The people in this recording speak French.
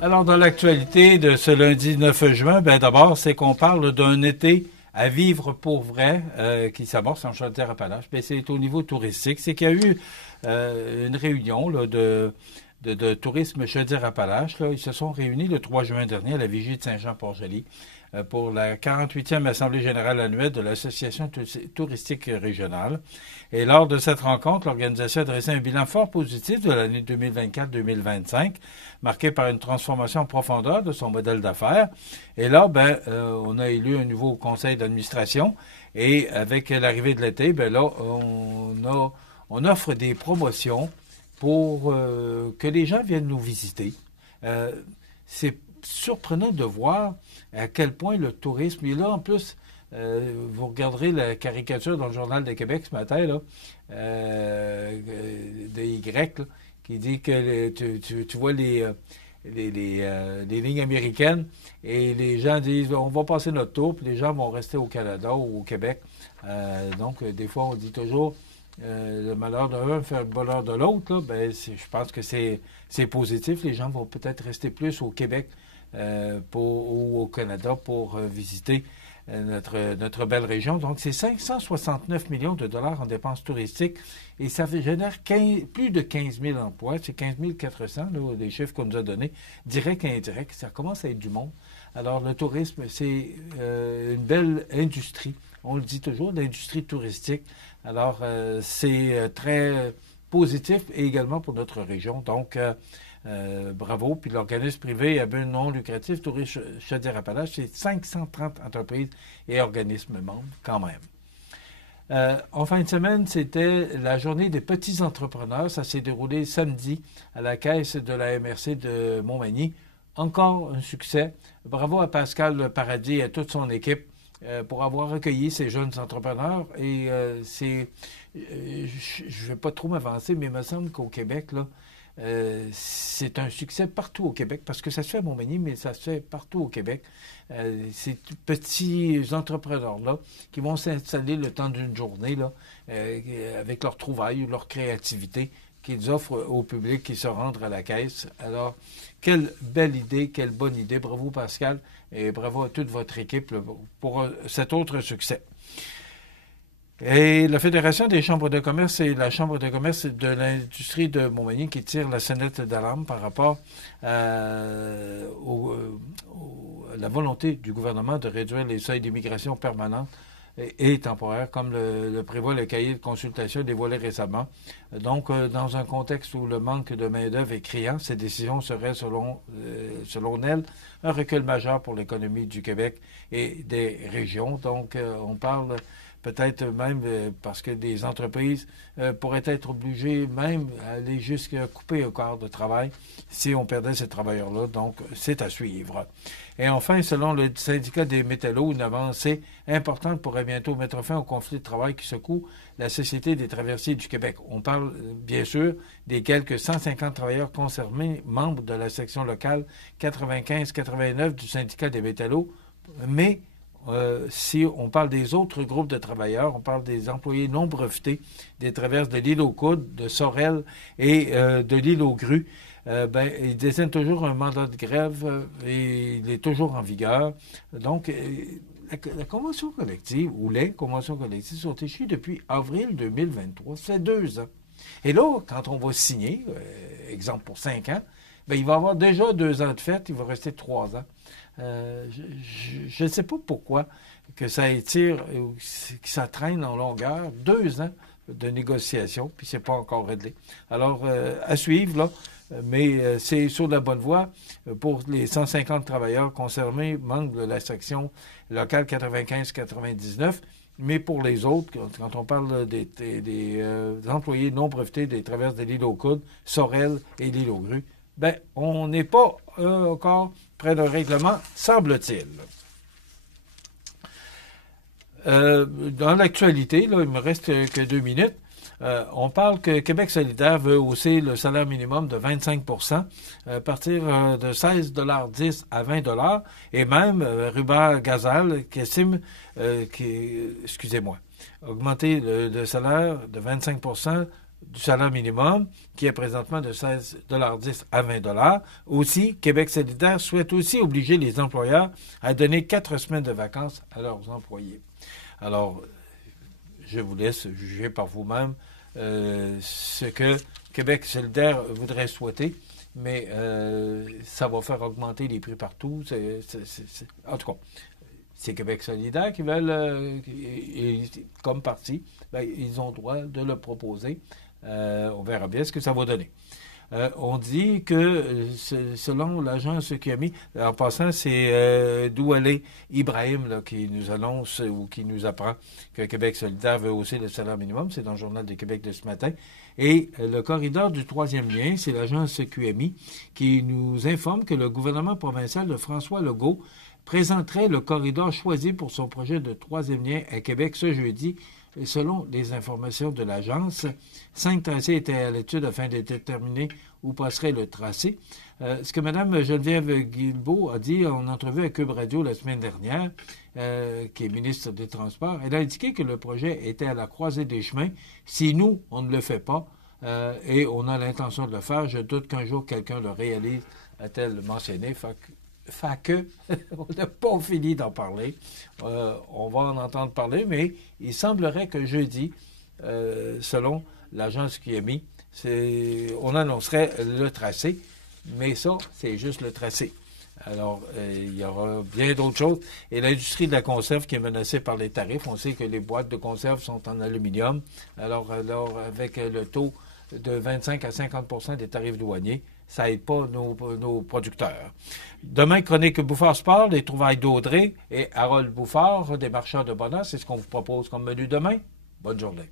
Alors, dans l'actualité de ce lundi 9 juin, ben d'abord, c'est qu'on parle d'un été à vivre pour vrai qui s'amorce en Chaudière-Appalaches. Ben, c'est au niveau touristique. C'est qu'il y a eu une réunion là, de tourisme Chaudière-Appalaches. Là. Ils se sont réunis le 3 juin dernier à la vigie de Saint-Jean-Port-Joli pour la 48e Assemblée générale annuelle de l'Association touristique régionale. Et lors de cette rencontre, l'organisation a dressé un bilan fort positif de l'année 2024-2025, marqué par une transformation en profondeur de son modèle d'affaires. Et là, on a élu un nouveau conseil d'administration. Et avec l'arrivée de l'été, ben là, on offre des promotions pour que les gens viennent nous visiter. C'est surprenant de voir à quel point le tourisme, et là en plus, vous regarderez la caricature dans le Journal de Québec ce matin, là, de Y, là, qui dit que tu vois les lignes américaines et les gens disent on va passer notre tour, puis les gens vont rester au Canada ou au Québec. Donc, des fois, on dit toujours le malheur d'un fait le bonheur de l'autre. Là, ben, je pense que c'est positif. Les gens vont peut-être rester plus au Québec ou au Canada pour visiter notre belle région. Donc, c'est 569 millions de dollars en dépenses touristiques et ça génère plus de 15 000 emplois. C'est 15 400, là, les chiffres qu'on nous a donnés, direct et indirect. Ça commence à être du monde. Alors, le tourisme, c'est une belle industrie. On le dit toujours, l'industrie touristique. Alors, c'est très positif et également pour notre région. Donc, bravo. Puis l'organisme privé à but non lucratif, Tourisme Chaudière-Appalaches, c'est 530 entreprises et organismes membres quand même. En fin de semaine, c'était la journée des petits entrepreneurs. Ça s'est déroulé samedi à la caisse de la MRC de Montmagny. Encore un succès. Bravo à Pascal Paradis et à toute son équipe pour avoir recueilli ces jeunes entrepreneurs. Et je ne vais pas trop m'avancer, mais il me semble qu'au Québec, là, c'est un succès partout au Québec, parce que ça se fait à Montmagny, mais ça se fait partout au Québec. Ces petits entrepreneurs-là qui vont s'installer le temps d'une journée là, avec leur trouvaille ou leur créativité qu'ils offrent au public qui se rendent à la caisse. Alors, quelle belle idée, quelle bonne idée. Bravo Pascal et bravo à toute votre équipe là, pour cet autre succès. Et la Fédération des chambres de commerce et la Chambre de commerce de l'industrie de Montmagny qui tire la sonnette d'alarme par rapport à la volonté du gouvernement de réduire les seuils d'immigration permanente et temporaire, comme le prévoit le cahier de consultation dévoilé récemment. Donc, dans un contexte où le manque de main-d'œuvre est criant, ces décisions seraient, selon elle, un recul majeur pour l'économie du Québec et des régions. Donc, on parle peut-être même parce que des entreprises pourraient être obligées même à aller jusqu'à couper un quart de travail si on perdait ces travailleurs-là. Donc, c'est à suivre. Et enfin, selon le syndicat des métallos, une avancée importante pourrait bientôt mettre fin au conflit de travail qui secoue la Société des traversiers du Québec. On parle, bien sûr, des quelques 150 travailleurs concernés, membres de la section locale 95-89 du syndicat des métallos, mais si on parle des autres groupes de travailleurs, on parle des employés non brevetés des traverses de l'île aux Coudes, de Sorel et de l'île aux Grues, ils détiennent toujours un mandat de grève et il est toujours en vigueur. Donc, la convention collective ou les conventions collectives sont échues depuis avril 2023. Ça fait 2 ans. Et là, quand on va signer, exemple pour 5 ans, il va y avoir déjà 2 ans de fête, il va rester 3 ans. Je ne sais pas pourquoi que ça étire, que ça traîne en longueur, 2 ans de négociations, puis c'est pas encore réglé. Alors, à suivre, là, mais c'est sur la bonne voie pour les 150 travailleurs concernés, membres de la section locale 95-99, mais pour les autres, quand on parle des employés non brevetés des traverses de l'île aux Coudes, Sorel et l'île aux Grues, on n'est pas encore près d'un règlement, semble-t-il. Dans l'actualité, là, il me reste que 2 minutes. On parle que Québec solidaire veut hausser le salaire minimum de 25 à partir de 16,10 à 20 $. Et même Ruba Gazal qui estime augmenter le salaire de 25 du salaire minimum, qui est présentement de 16,10 à 20 $. Aussi, Québec solidaire souhaite aussi obliger les employeurs à donner 4 semaines de vacances à leurs employés. Alors, je vous laisse juger par vous-même ce que Québec solidaire voudrait souhaiter, mais ça va faire augmenter les prix partout. En tout cas, c'est Québec solidaire qui veulent, comme parti, ils ont le droit de le proposer. On verra bien ce que ça va donner. On dit que, selon l'agence QMI, en passant, c'est Doualé Ibrahim là, qui nous annonce ou qui nous apprend que Québec solidaire veut hausser le salaire minimum. C'est dans le Journal de Québec de ce matin. Et le corridor du troisième lien, c'est l'agence QMI qui nous informe que le gouvernement provincial de François Legault présenterait le corridor choisi pour son projet de troisième lien à Québec ce jeudi. Selon les informations de l'agence, 5 tracés étaient à l'étude afin de déterminer où passerait le tracé. Ce que Mme Geneviève Guilbeault a dit en entrevue à Cube Radio la semaine dernière, qui est ministre des Transports, elle a indiqué que le projet était à la croisée des chemins. Si nous, on ne le fait pas et on a l'intention de le faire, je doute qu'un jour quelqu'un le réalise, a-t-elle mentionné. Fait que, on n'a pas fini d'en parler. On va en entendre parler, mais il semblerait que jeudi, selon l'agence QMI, on annoncerait le tracé, mais ça, c'est juste le tracé. Alors, il y aura bien d'autres choses. Et l'industrie de la conserve qui est menacée par les tarifs, on sait que les boîtes de conserve sont en aluminium. Alors avec le taux de 25 à 50 des tarifs douaniers, ça n'aide pas nos producteurs. Demain, chronique Bouffard Sport, les trouvailles d'Audrey et Harold Bouffard, des marchands de bonheur. C'est ce qu'on vous propose comme menu demain. Bonne journée.